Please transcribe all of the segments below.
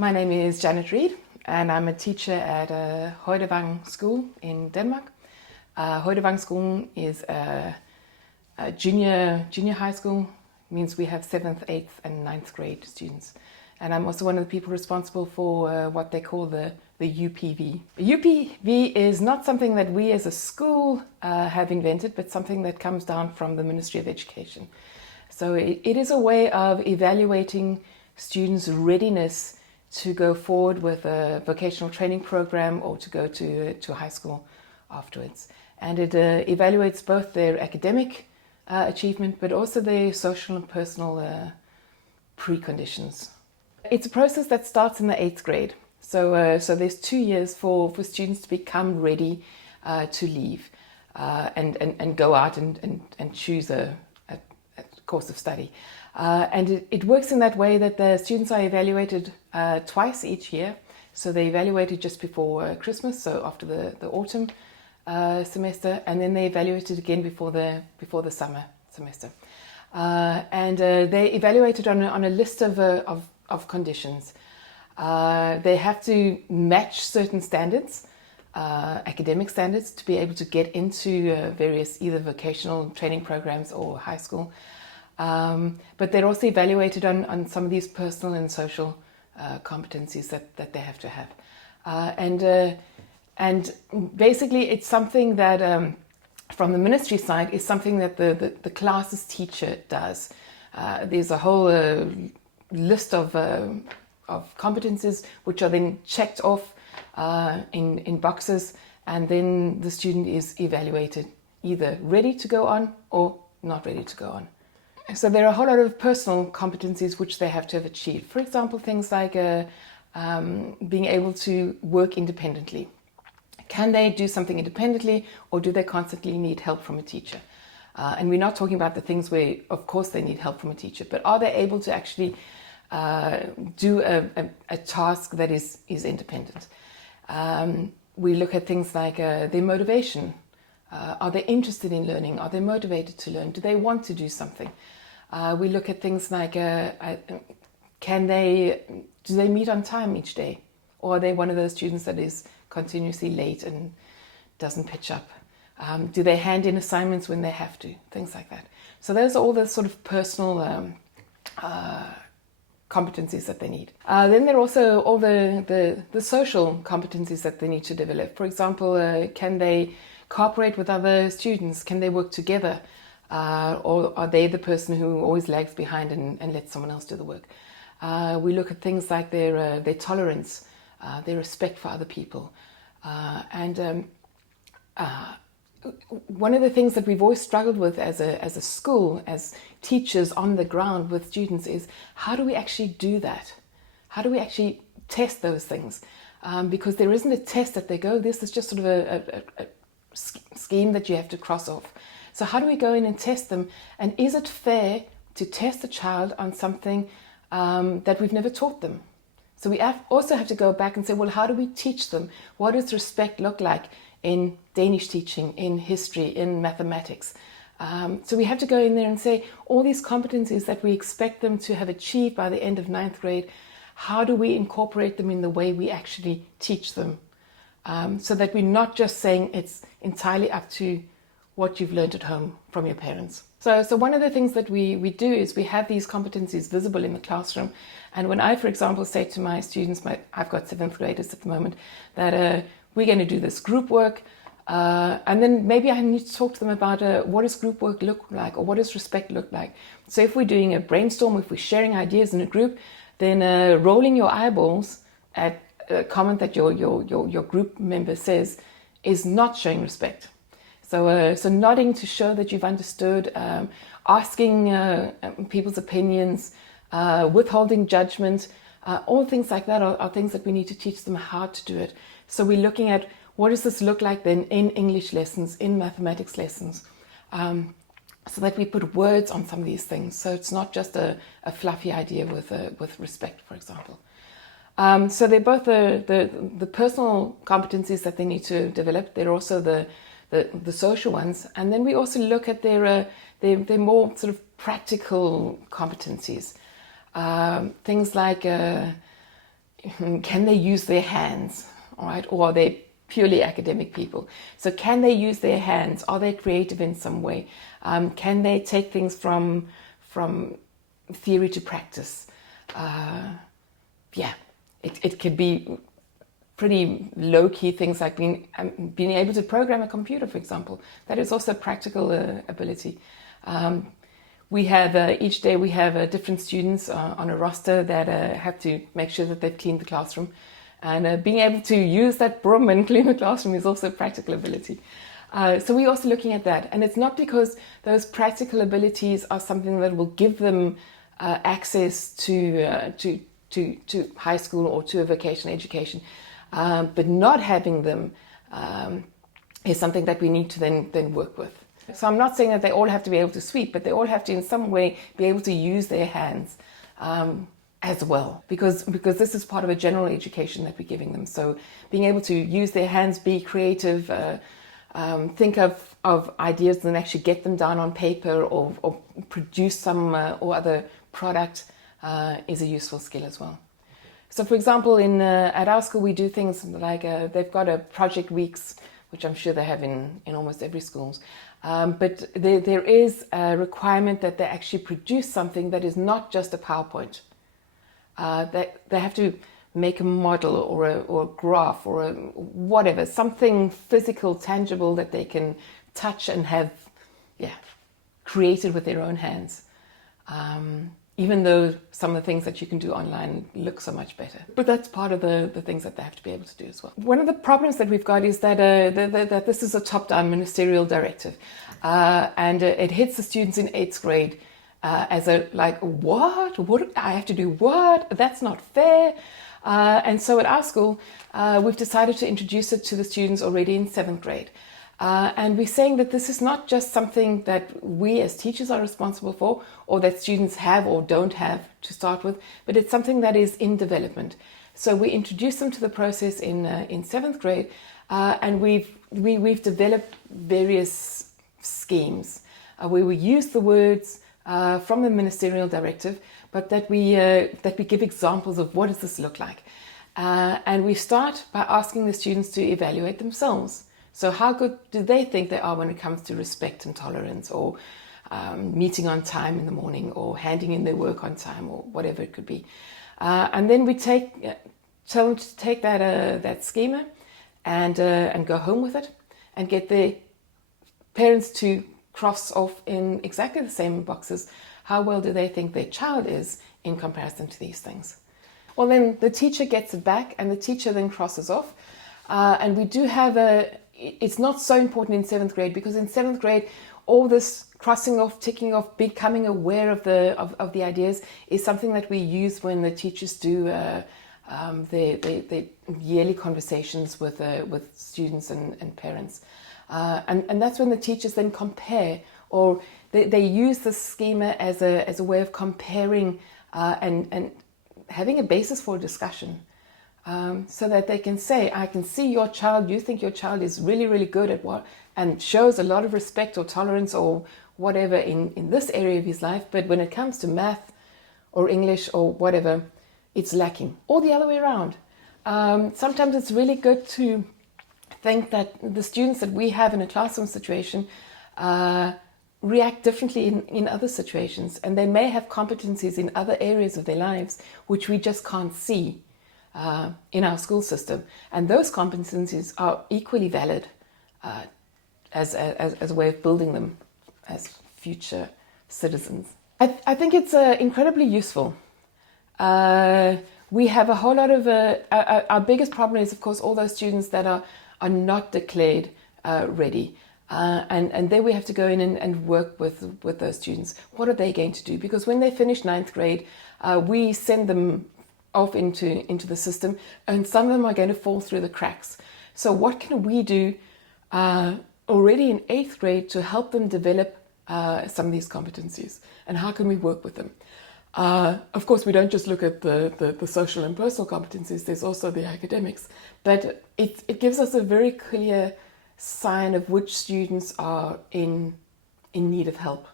My name is Janet Reid, and I'm a teacher at Højdevang School in Denmark. Højdevang School is a junior high school. It means we have 7th, 8th and 9th grade students. And I'm also one of the people responsible for what they call the UPV. UPV is not something that we as a school have invented, but something that comes down from the Ministry of Education. So it is a way of evaluating students' readiness to go forward with a vocational training program or to go to high school afterwards. And it evaluates both their academic achievement, but also their social and personal preconditions. It's a process that starts in the 8th grade. So there's 2 years for students to become ready to leave and go out and choose a course of study. And it works in that way that the students are evaluated twice each year. So they're evaluated just before Christmas, so after the autumn semester, and then they're evaluated again before the summer semester. And they're evaluated on a list of conditions. They have to match certain standards, academic standards, to be able to get into various either vocational training programs or high school. But they're also evaluated on some of these personal and social competencies that they have to have. And basically it's something that, from the ministry side, is something that the classes teacher does. There's a whole list of competencies which are then checked off in boxes, and then the student is evaluated either ready to go on or not ready to go on. So there are a whole lot of personal competencies which they have to have achieved. For example, things like being able to work independently. Can they do something independently, or do they constantly need help from a teacher? And we're not talking about the things where, of course, they need help from a teacher, but are they able to actually do a task that is independent? We look at things like their motivation. Are they interested in learning? Are they motivated to learn? Do they want to do something? We look at things like, do they meet on time each day? Or are they one of those students that is continuously late and doesn't pitch up? Do they hand in assignments when they have to? Things like that. So those are all the sort of personal competencies that they need. Then there are also all the social competencies that they need to develop. For example, can they cooperate with other students? Can they work together? Or are they the person who always lags behind and lets someone else do the work? We look at things like their tolerance, their respect for other people. And one of the things that we've always struggled with as a school, as teachers on the ground with students, is how do we actually do that? How do we actually test those things? Because there isn't a test that they go, this is just sort of a scheme that you have to cross off. So how do we go in and test them? And is it fair to test a child on something that we've never taught them? So we also have to go back and say, well, how do we teach them? What does respect look like in Danish teaching, in history, in mathematics? So we have to go in there and say, all these competencies that we expect them to have achieved by the end of 9th grade, how do we incorporate them in the way we actually teach them? So that we're not just saying it's entirely up to what you've learned at home from your parents. So one of the things that we do is we have these competencies visible in the classroom. And when I, for example, say to my students, I've got 7th graders at the moment, that we're going to do this group work, and then maybe I need to talk to them about what does group work look like, or what does respect look like. So if we're doing a brainstorm, if we're sharing ideas in a group, then rolling your eyeballs at a comment that your group member says is not showing respect. So nodding to show that you've understood, asking people's opinions, withholding judgment, all things like that are things that we need to teach them how to do it. So we're looking at what does this look like then in English lessons, in mathematics lessons, so that we put words on some of these things. So it's not just a fluffy idea with respect, for example. So they're both the personal competencies that they need to develop. They're also the social ones, and then we also look at their more sort of practical competencies, things like can they use their hands, all right, or are they purely academic people? So can they use their hands? Are they creative in some way? Can they take things from theory to practice? It could be pretty low-key things like being able to program a computer, for example. That is also a practical ability. We have, each day we have different students on a roster that have to make sure that they've cleaned the classroom. And being able to use that broom and clean the classroom is also a practical ability. So we're also looking at that. And it's not because those practical abilities are something that will give them access to high school or to a vocational education. But not having them is something that we need to then work with. So I'm not saying that they all have to be able to sweep, but they all have to in some way be able to use their hands as well, because this is part of a general education that we're giving them. So being able to use their hands, be creative, think of ideas and then actually get them down on paper or produce some or other product is a useful skill as well. So for example, at our school we do things like they've got a project weeks, which I'm sure they have in almost every school. But there is a requirement that they actually produce something that is not just a PowerPoint. They have to make a model or a graph or whatever, something physical, tangible that they can touch and have created with their own hands. Even though some of the things that you can do online look so much better. But that's part of the things that they have to be able to do as well. One of the problems that we've got is that this is a top-down ministerial directive. And it hits the students in 8th grade as what? What? I have to do what? That's not fair. And so at our school, we've decided to introduce it to the students already in 7th grade. And we're saying that this is not just something that we as teachers are responsible for, or that students have or don't have to start with, but it's something that is in development. So we introduce them to the process in 7th grade, and we've developed various schemes where we use the words from the ministerial directive, but that we give examples of what does this look like. And we start by asking the students to evaluate themselves. So how good do they think they are when it comes to respect and tolerance, or meeting on time in the morning, or handing in their work on time, or whatever it could be. And then we tell them to take that schema and go home with it, and get their parents to cross off in exactly the same boxes how well do they think their child is in comparison to these things. Well, then the teacher gets it back, and the teacher then crosses off. And we do have it's not so important in 7th grade, because in 7th grade, all this crossing off, ticking off, becoming aware of the ideas is something that we use when the teachers do their yearly conversations with students and parents. And that's when the teachers then compare, or they use the schema as a way of comparing and having a basis for a discussion. So that they can say, I can see your child, you think your child is really, really good at what, and shows a lot of respect or tolerance or whatever in this area of his life, but when it comes to math or English or whatever, it's lacking. Or the other way around. Sometimes it's really good to think that the students that we have in a classroom situation react differently in other situations, and they may have competencies in other areas of their lives which we just can't see in our school system, and those competencies are equally valid as a way of building them as future citizens. I think it's incredibly useful. We have a whole lot of our biggest problem is, of course, all those students that are not declared ready, and there we have to go in and work with those students. What are they going to do? Because when they finish 9th grade, we send them off into the system, and some of them are going to fall through the cracks. So what can we do already in 8th grade to help them develop some of these competencies, and how can we work with them? Of course, we don't just look at the social and personal competencies, there's also the academics, but it gives us a very clear sign of which students are in need of help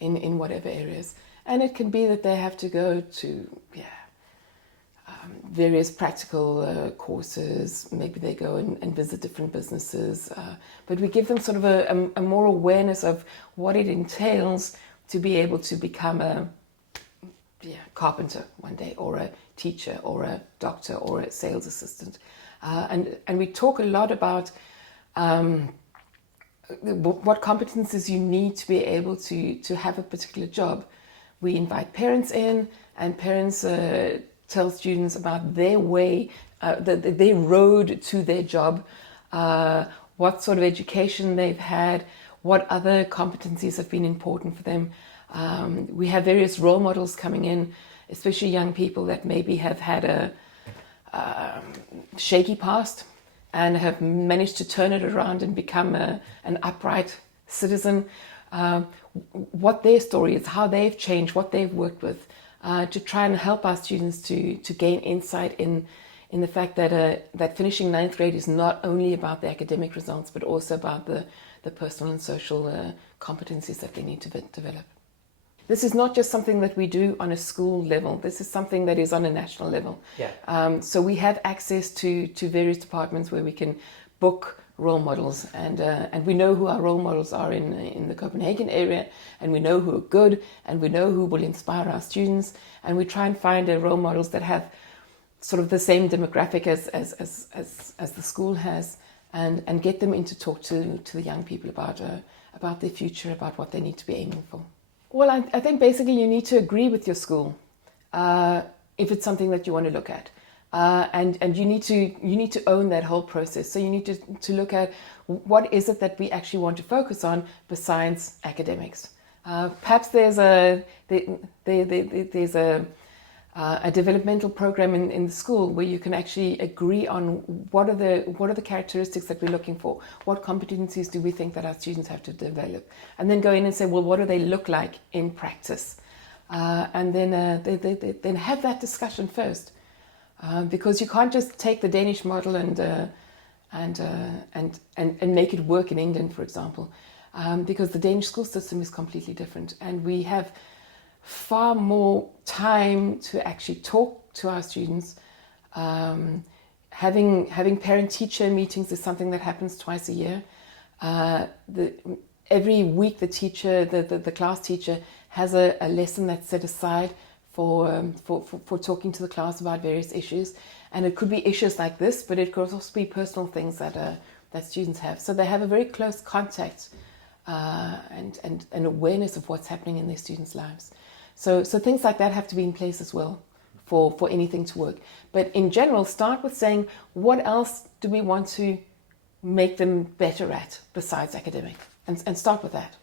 in whatever areas. And it can be that they have to go to various practical courses. Maybe they go and visit different businesses, but we give them sort of a more awareness of what it entails to be able to become a carpenter one day, or a teacher, or a doctor, or a sales assistant. And we talk a lot about what competences you need to be able to have a particular job. We invite parents in, and parents tell students about their way, their road to their job, what sort of education they've had, what other competencies have been important for them. We have various role models coming in, especially young people that maybe have had a shaky past and have managed to turn it around and become an upright citizen. What their story is, how they've changed, what they've worked with, to try and help our students to gain insight in the fact that finishing 9th grade is not only about the academic results, but also about the personal and social competencies that they need to develop. This is not just something that we do on a school level. This is something that is on a national level. Yeah. So we have access to various departments where we can book role models, and we know who our role models are in the Copenhagen area, and we know who are good, and we know who will inspire our students, and we try and find role models that have sort of the same demographic as the school has, and get them in to talk to the young people about their future, about what they need to be aiming for. Well, I think basically you need to agree with your school if it's something that you want to look at. And you need to own that whole process. So you need to look at what is it that we actually want to focus on besides academics. Perhaps there's a developmental program in the school where you can actually agree on what are the characteristics that we're looking for, what competencies do we think that our students have to develop, and then go in and say, well, what do they look like in practice, and then have that discussion first. Because you can't just take the Danish model and make it work in England, for example, because the Danish school system is completely different, and we have far more time to actually talk to our students. Having parent-teacher meetings is something that happens twice a year. Every week, the class teacher has a lesson that's set aside for talking to the class about various issues, and it could be issues like this, but it could also be personal things that students have. So they have a very close contact and an awareness of what's happening in their students' lives. So things like that have to be in place as well for anything to work. But in general, start with saying, what else do we want to make them better at besides academic, and start with that.